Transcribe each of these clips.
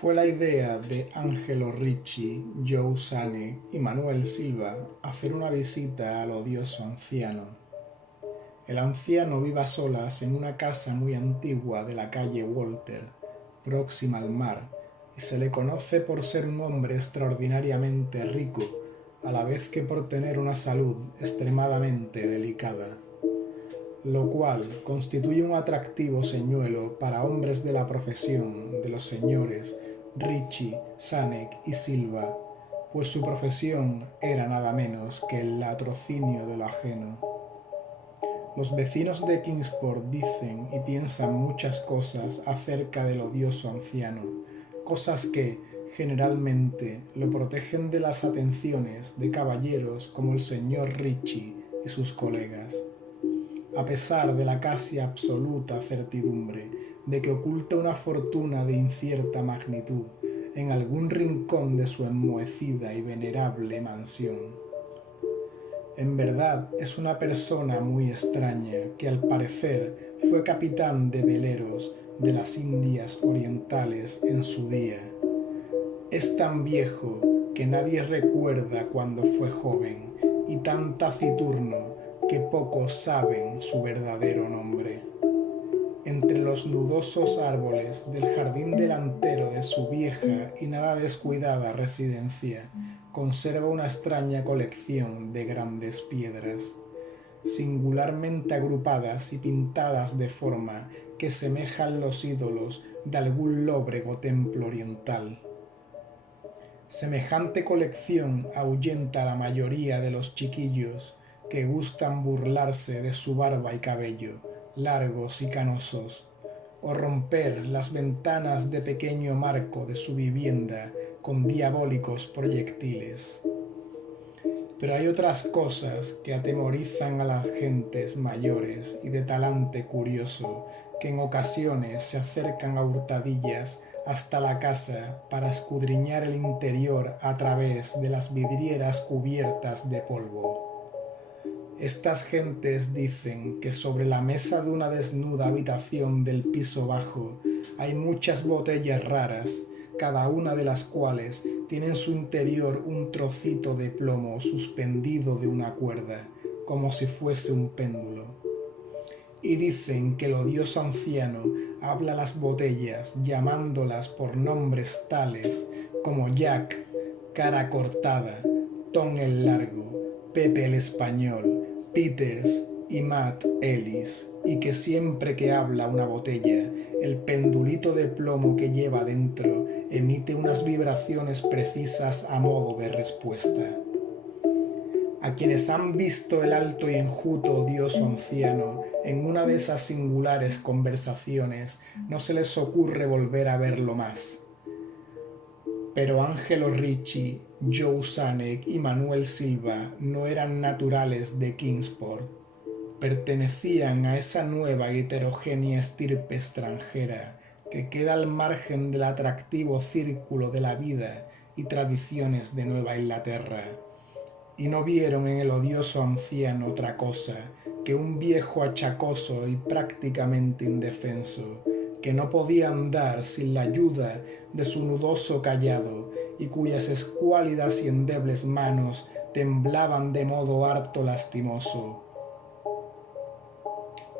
Fue la idea de Angelo Ricci, Joe Sane y Manuel Silva hacer una visita al odioso anciano. El anciano vive a solas en una casa muy antigua de la calle Walter, próxima al mar, y se le conoce por ser un hombre extraordinariamente rico, a la vez que por tener una salud extremadamente delicada, lo cual constituye un atractivo señuelo para hombres de la profesión de los señores Ricci, Sanek y Silva, pues su profesión era nada menos que el latrocinio de lo ajeno. Los vecinos de Kingsport dicen y piensan muchas cosas acerca del odioso anciano, cosas que, generalmente, lo protegen de las atenciones de caballeros como el señor Ricci y sus colegas, a pesar de la casi absoluta certidumbre de que oculta una fortuna de incierta magnitud en algún rincón de su enmohecida y venerable mansión. En verdad es una persona muy extraña que al parecer fue capitán de veleros de las Indias Orientales en su día. Es tan viejo que nadie recuerda cuando fue joven y tan taciturno que pocos saben su verdadero nombre. Entre los nudosos árboles del jardín delantero de su vieja y nada descuidada residencia, conserva una extraña colección de grandes piedras, singularmente agrupadas y pintadas de forma que semejan los ídolos de algún lóbrego templo oriental. Semejante colección ahuyenta a la mayoría de los chiquillos que gustan burlarse de su barba y cabello, largos y canosos, o romper las ventanas de pequeño marco de su vivienda con diabólicos proyectiles. Pero hay otras cosas que atemorizan a las gentes mayores y de talante curioso que en ocasiones se acercan a hurtadillas hasta la casa para escudriñar el interior a través de las vidrieras cubiertas de polvo. Estas gentes dicen que sobre la mesa de una desnuda habitación del piso bajo hay muchas botellas raras, cada una de las cuales tiene en su interior un trocito de plomo suspendido de una cuerda, como si fuese un péndulo. Y dicen que el odioso anciano habla a las botellas llamándolas por nombres tales como Jack, Cara Cortada, Tom el Largo, Pepe el Español, Peters y Matt Ellis, y que siempre que habla una botella, el pendulito de plomo que lleva dentro emite unas vibraciones precisas a modo de respuesta. A quienes han visto el alto y enjuto odioso anciano en una de esas singulares conversaciones, no se les ocurre volver a verlo más. Pero Angelo Ricci, Joe Sanek y Manuel Silva no eran naturales de Kingsport. Pertenecían a esa nueva y heterogénea estirpe extranjera que queda al margen del atractivo círculo de la vida y tradiciones de Nueva Inglaterra, y no vieron en el odioso anciano otra cosa que un viejo achacoso y prácticamente indefenso, que no podía andar sin la ayuda de su nudoso cayado y cuyas escuálidas y endebles manos temblaban de modo harto lastimoso.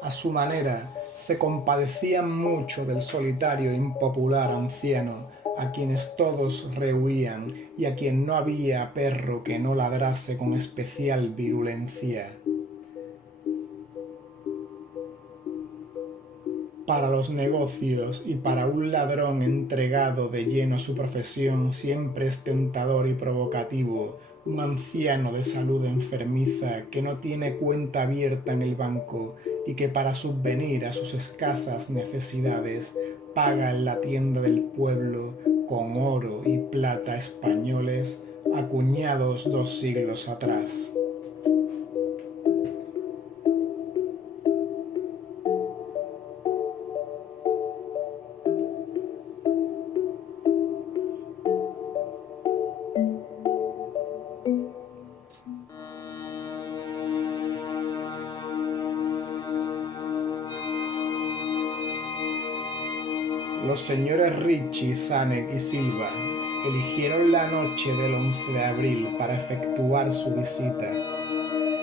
A su manera, se compadecían mucho del solitario e impopular anciano, a quienes todos rehuían y a quien no había perro que no ladrase con especial virulencia. Para los negocios y para un ladrón entregado de lleno a su profesión siempre es tentador y provocativo un anciano de salud enfermiza que no tiene cuenta abierta en el banco y que para subvenir a sus escasas necesidades paga en la tienda del pueblo con oro y plata españoles acuñados 2 siglos atrás. Los señores Ritchie, Zanuck y Silva eligieron la noche del 11 de abril para efectuar su visita.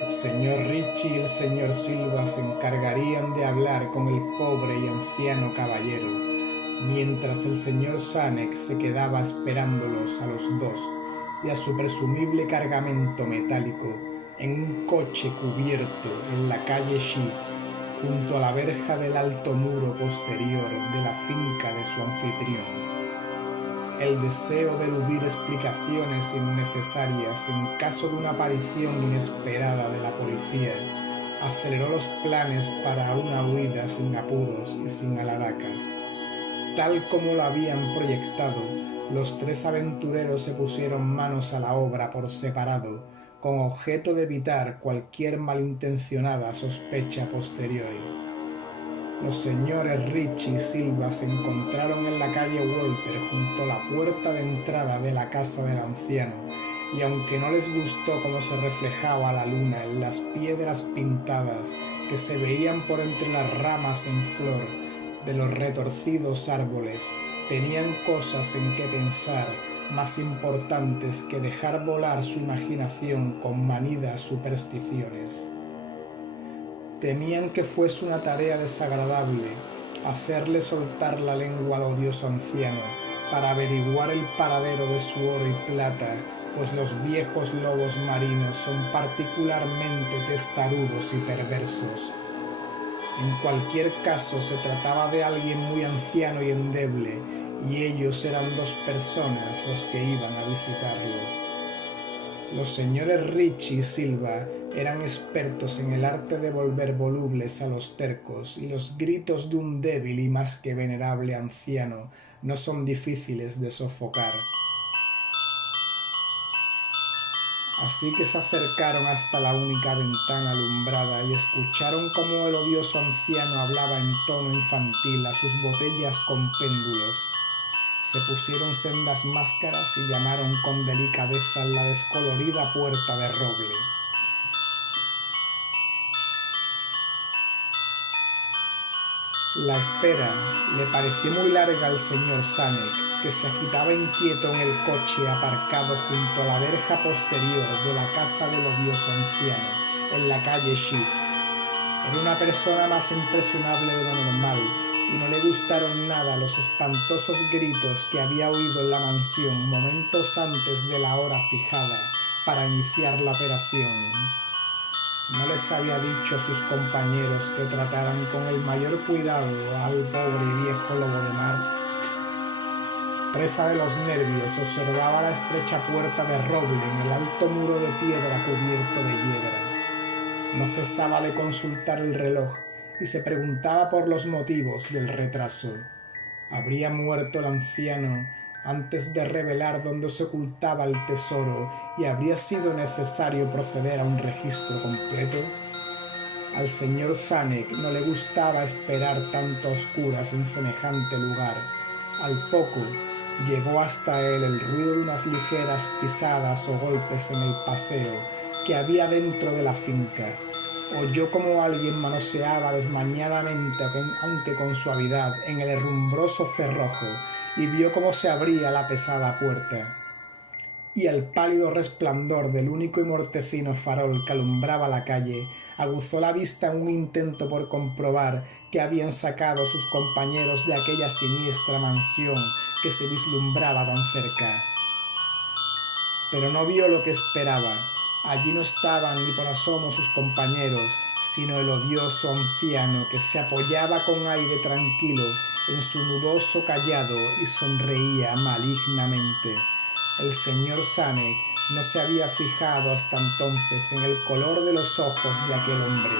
El señor Ritchie y el señor Silva se encargarían de hablar con el pobre y anciano caballero, mientras el señor Zanuck se quedaba esperándolos a los dos y a su presumible cargamento metálico en un coche cubierto en la calle Sheep, junto a la verja del alto muro posterior de la finca de su anfitrión. El deseo de eludir explicaciones innecesarias en caso de una aparición inesperada de la policía aceleró los planes para una huida sin apuros y sin alaracas. Tal como lo habían proyectado, los tres aventureros se pusieron manos a la obra por separado, con objeto de evitar cualquier malintencionada sospecha posterior. Los señores Ritchie y Silva se encontraron en la calle Walter junto a la puerta de entrada de la casa del anciano, y aunque no les gustó cómo se reflejaba la luna en las piedras pintadas que se veían por entre las ramas en flor de los retorcidos árboles, tenían cosas en que pensar más importantes que dejar volar su imaginación con manidas supersticiones. Temían que fuese una tarea desagradable hacerle soltar la lengua al odioso anciano para averiguar el paradero de su oro y plata, pues los viejos lobos marinos son particularmente testarudos y perversos. En cualquier caso se trataba de alguien muy anciano y endeble, y ellos eran dos personas los que iban a visitarlo. Los señores Ritchie y Silva eran expertos en el arte de volver volubles a los tercos, y los gritos de un débil y más que venerable anciano no son difíciles de sofocar. Así que se acercaron hasta la única ventana alumbrada y escucharon cómo el odioso anciano hablaba en tono infantil a sus botellas con péndulos. Se pusieron sendas máscaras y llamaron con delicadeza en la descolorida puerta de roble. La espera le pareció muy larga al señor Zanuck, que se agitaba inquieto en el coche aparcado junto a la verja posterior de la casa del odioso anciano, en la calle Sheep. Era una persona más impresionable de lo normal, y no le gustaron nada los espantosos gritos que había oído en la mansión momentos antes de la hora fijada para iniciar la operación. ¿No les había dicho a sus compañeros que trataran con el mayor cuidado al pobre y viejo lobo de mar? Presa de los nervios, observaba la estrecha puerta de roble en el alto muro de piedra cubierto de hiedra. No cesaba de consultar el reloj y se preguntaba por los motivos del retraso. ¿Habría muerto el anciano antes de revelar dónde se ocultaba el tesoro y habría sido necesario proceder a un registro completo? Al señor Zanuck no le gustaba esperar tanto a oscuras en semejante lugar. Al poco llegó hasta él el ruido de unas ligeras pisadas o golpes en el paseo que había dentro de la finca. Oyó como alguien manoseaba desmañadamente, aunque con suavidad, en el herrumbroso cerrojo, y vio cómo se abría la pesada puerta. Y el pálido resplandor del único y mortecino farol que alumbraba la calle aguzó la vista en un intento por comprobar qué habían sacado sus compañeros de aquella siniestra mansión que se vislumbraba tan cerca. Pero no vio lo que esperaba. Allí no estaban ni por asomo sus compañeros, sino el odioso anciano que se apoyaba con aire tranquilo en su nudoso cayado y sonreía malignamente. El señor Zanuck no se había fijado hasta entonces en el color de los ojos de aquel hombre.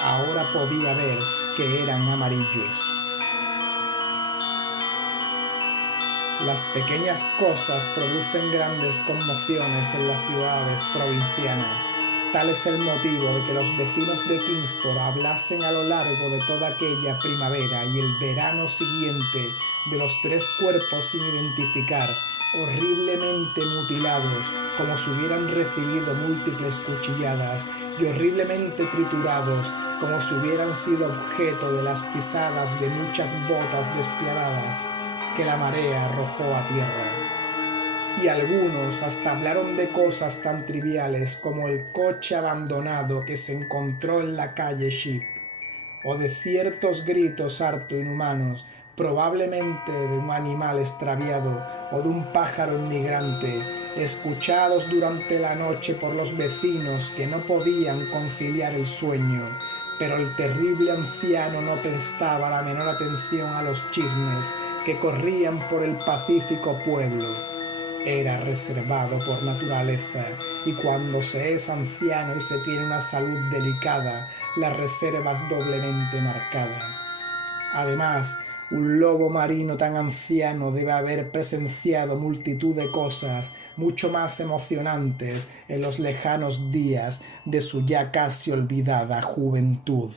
Ahora podía ver que eran amarillos. Las pequeñas cosas producen grandes conmociones en las ciudades provincianas. Tal es el motivo de que los vecinos de Kingsport hablasen a lo largo de toda aquella primavera y el verano siguiente de los tres cuerpos sin identificar, horriblemente mutilados, como si hubieran recibido múltiples cuchilladas, y horriblemente triturados, como si hubieran sido objeto de las pisadas de muchas botas despiadadas. que la marea arrojó a tierra. Y algunos hasta hablaron de cosas tan triviales como el coche abandonado que se encontró en la calle Ship, o de ciertos gritos harto inhumanos, probablemente de un animal extraviado o de un pájaro inmigrante, escuchados durante la noche por los vecinos que no podían conciliar el sueño, pero el terrible anciano no prestaba la menor atención a los chismes que corrían por el pacífico pueblo. Era reservado por naturaleza, y cuando se es anciano y se tiene una salud delicada, la reserva es doblemente marcada. Además, un lobo marino tan anciano debe haber presenciado multitud de cosas mucho más emocionantes en los lejanos días de su ya casi olvidada juventud.